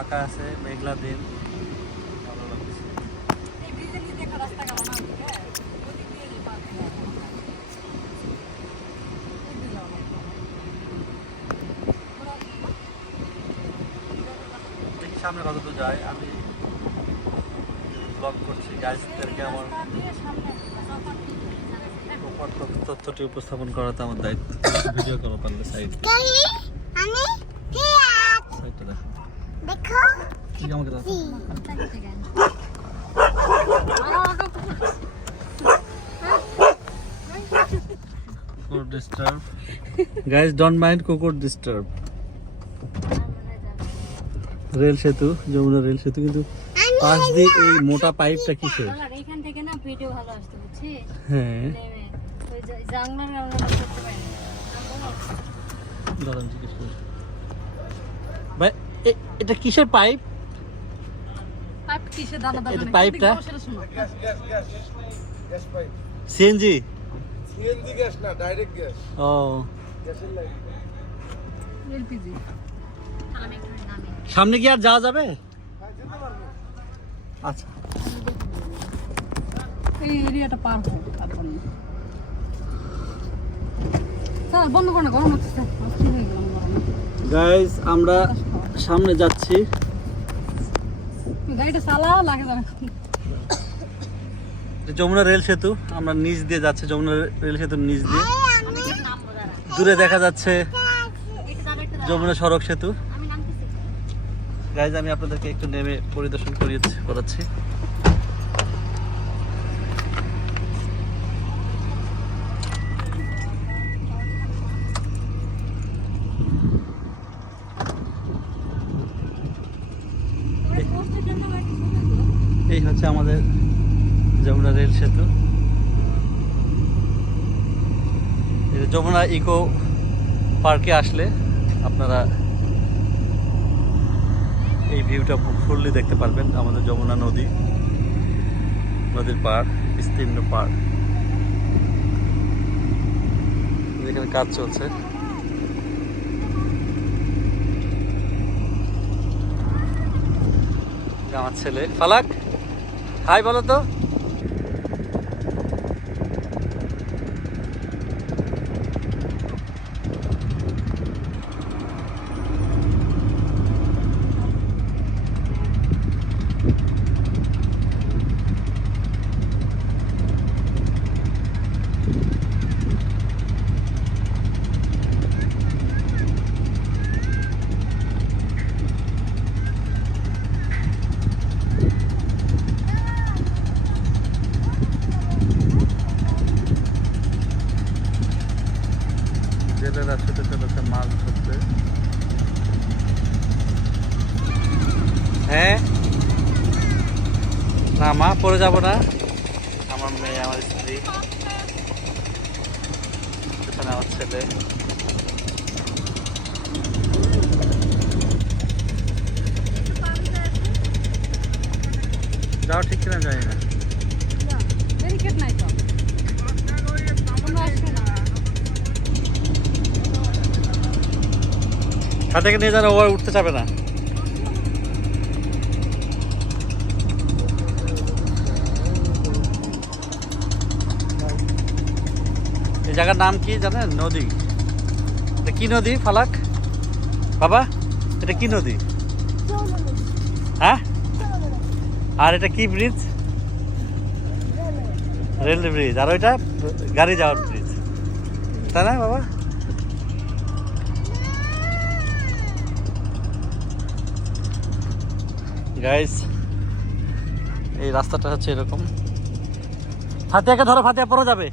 ফাঁকা আছে, মেঘলা দিন, ভালো লাগছে। দেখি সামনে কত দূর যায়। আমি ব্লগ করছি, গাইজদেরকে আমার তথ্যটি উপস্থাপন করাতে আমার দায়িত্ব। ভিডিও করা পারলে সাইড সাইডটা দেখো ঠিক আমাকে দাও। কুকুর ডিস্টার্ব, গাইজ ডোন্ট মাইন্ড কুকুর ডিস্টার্ব। রেল সেতু, যমুনা রেল সেতু, কিন্তু পাশ দিয়ে এই মোটা পাইপটা কিসের? এখান থেকে না ভিডিও ভালো আসতে বুঝছিস? হ্যাঁ ওই জাংলার আমরা করতে পারি না। দাঁড়ান জিজ্ঞেস করি ভাই, এটা কিসের পাইপ? পাইপ কিসের দানা দানা? এটা পাইপটা gas pipe. CNG. CNG gas না, ডাইরেক্ট গ্যাস। ও গ্যাসের লাইন। এলপিজি। আমি একটু নামি। সামনে কি আর যাওয়া যাবে? হ্যাঁ, যেতে পারবো। আচ্ছা এই এরিয়াটা পার হোক তারপর না। স্যার বন্ধ করো না, গরম হচ্ছে। অস্থির হয়ে গেলাম গরমে। গাইস আমরা সামনে যাচ্ছি। গাড়িটা চালা লাগে না। যমুনা রেল সেতু, আমরা নিচ দিয়ে যাচ্ছি, যমুনা রেল সেতুর নিচ দিয়ে। দূরে দেখা যাচ্ছে যমুনা সড়ক সেতু। গাইজ আমি আপনাদেরকে একটু নেমে পরিদর্শন করাচ্ছি। এই হচ্ছে আমাদের যমুনা রেল সেতু। এই যমুনা ইকো পার্কে আসলে আপনারা এই ভিউটা ফুললি দেখতে পারবেন। আমাদের যমুনা নদীর পাড়, বিস্তীর্ণ পাড়, যেখানে কাজ চলছে। আমার ছেলে ফালাক, হাই বলো তো। জেলেরা ছুটে চলেছে মাছ ধরতে। হ্যাঁ না মা, পড়ে যাবো না। আমার মেয়ে, আমার স্ত্রী, এখানে আমার ছেলে। যাও ঠিক কিনা জানি না। ব্যারিকেড নাই তো। আমরা আসবে না। সাথে নিয়ে যান, ওভার উঠতে চাবে না। এই জায়গার নাম কি জানেন? নদী। এটা কি নদী ফালাক বাবা? এটা কি নদী? হ্যাঁ, আর এটা কি ব্রিজ? Rail bridge. আর ওইটা গাড়ি যাওয়ার ব্রিজ, তাই না বাবা? গাইস এই রাস্তাটা হচ্ছে এরকম। ফাতিয়াকে ধরো, ফাতিয়া পড়ে যাবে।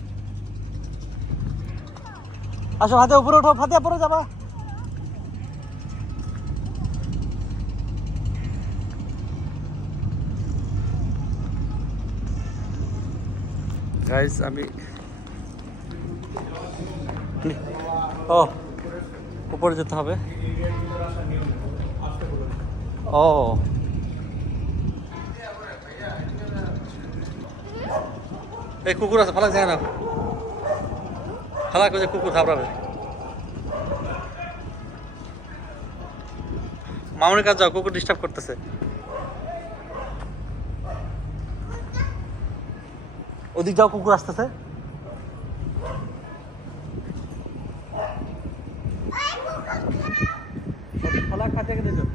আসো ফাতিয়া উপরে ওঠো, ফাতিয়া পড়ে যাবা। গাইস আমি ও উপরে যেতে হবে। ও এই কুকুর আছে, ফালাক যায় না। ফালাক ওই যে কুকুর থাপড়াবে। মামুনের কাছে যাও, কুকুর ডিস্টার্ব করতেছে। ওদিক যাও, কুকুর আসতেছে। ফালাক খাতে গেলে যাও।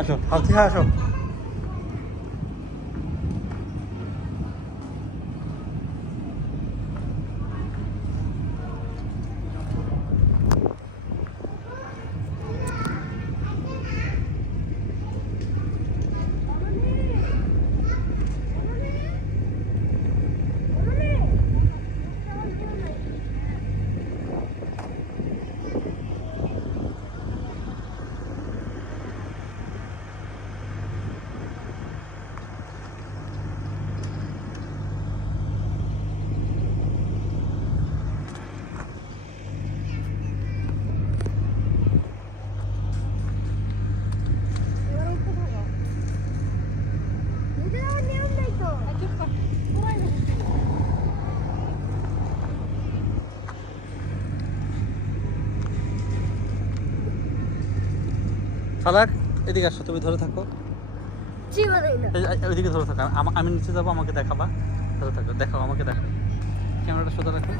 আসো, হালকা আসো। ফালাক এদিকে আসো, তুমি ধরে থাকো। ওইদিকে ধরে থাকো, আমি নিচে যাবো, আমাকে দেখাবা। ধরে থাকো, দেখাও, আমাকে দেখাও। ক্যামেরাটা সোজা রাখো।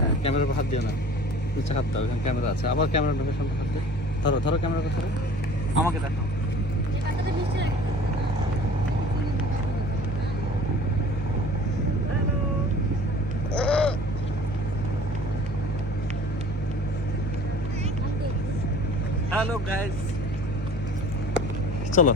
হ্যাঁ, ক্যামেরার উপর হাত দিও না, নিচে হাত দাও, এখানে ক্যামেরা আছে। আবার ক্যামেরা লোকেশনটা হাত দিয়ে ধরো, ধরো ক্যামেরাটা ধরো, আমাকে দেখাও। হ্যালো গাইস, চলো।